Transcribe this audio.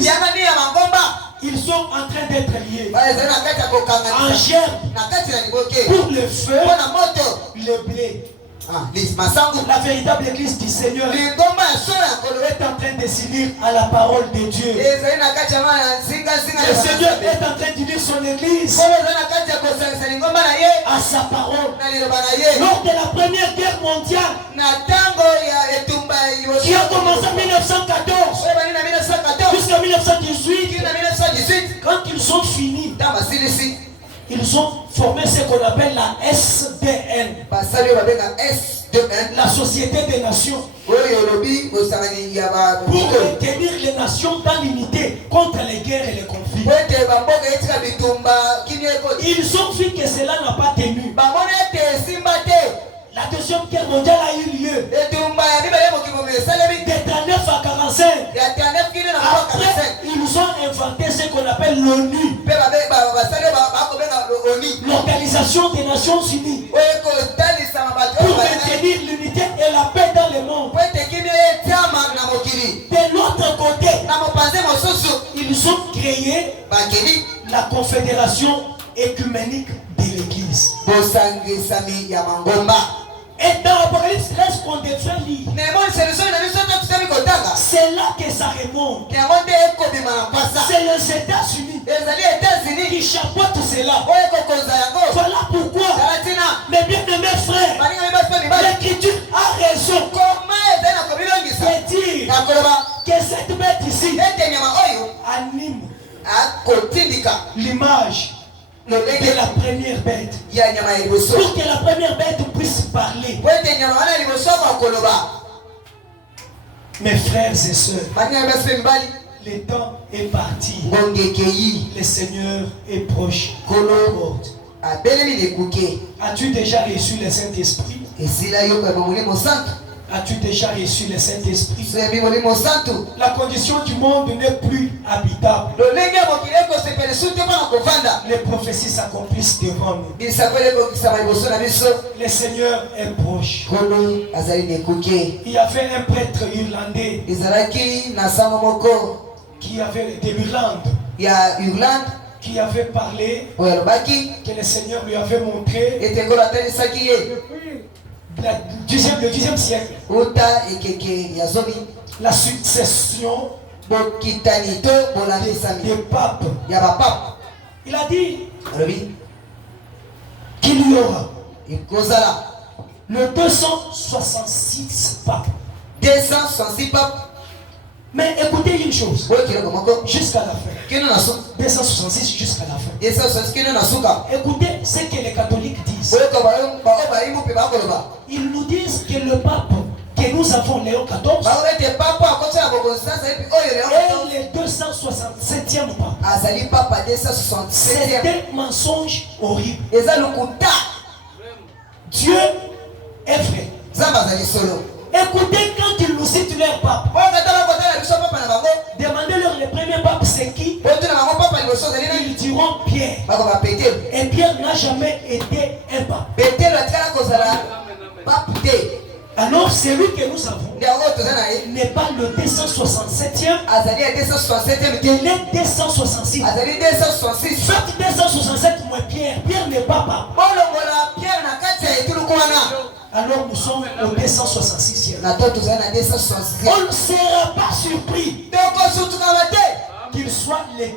l'église, ils sont en train d'être liés en germe pour le feu, le blé. La véritable église du Seigneur est en train de s'unir à la parole de Dieu. Le Seigneur est en train d'unir son église à sa parole. Lors de la première guerre mondiale, qui a commencé en 1914 jusqu'en 1918, quand ils ont fini, ils ont formé ce qu'on appelle la SDN, la Société des Nations, pour maintenir les nations dans l'unité contre les guerres et les conflits. Ils ont vu que cela n'a pas tenu. La deuxième guerre mondiale a eu lieu de 39 à 45. Après, ils ont inventé ce qu'on appelle l'ONU, l'Organisation des Nations Unies, pour maintenir l'unité et la paix dans le monde. De l'autre côté, ils ont créé la Confédération écuménique de l'Église. Et dans l'Apocalypse 13 qu'on devrait lire, c'est là que ça remonte. C'est les États-Unis qui chapeautent cela. Voilà pourquoi, mes bien-aimés frères, l'Écriture a raison de dire que cette bête ici anime l'image de la première bête, pour que la première bête puisse parler. Mes frères et sœurs, le temps est parti. Le Seigneur est proche. As-tu déjà reçu le Saint-Esprit? As-tu déjà reçu le Saint-Esprit? La condition du monde n'est plus habitable. Les prophéties s'accomplissent devant nous. Le Seigneur est proche. Il y avait un prêtre irlandais qui avait de l'Irlande, qui avait parlé que le Seigneur lui avait montré le 10e siècle, la succession des papes. Il a dit qu'il y aura le 266 papes. 266 papes. Mais écoutez une chose, jusqu'à la fin, 266 jusqu'à la fin. Écoutez ce que les catholiques disent. Ils nous disent que le pape que nous avons, Léon XIV, est le 267e pape. C'est un mensonge horrible. Dieu est vrai. Écoutez quand ils nous citent leur pape. Demandez-leur le premier pape c'est qui. Ils diront Pierre. Et Pierre n'a jamais été un pape. Alors celui que nous avons n'est pas le 267e, il est 266. Faites 267 moins Pierre. Pierre n'est pas pape. Alors nous sommes au 266e. On ne sera pas surpris qu'il soit les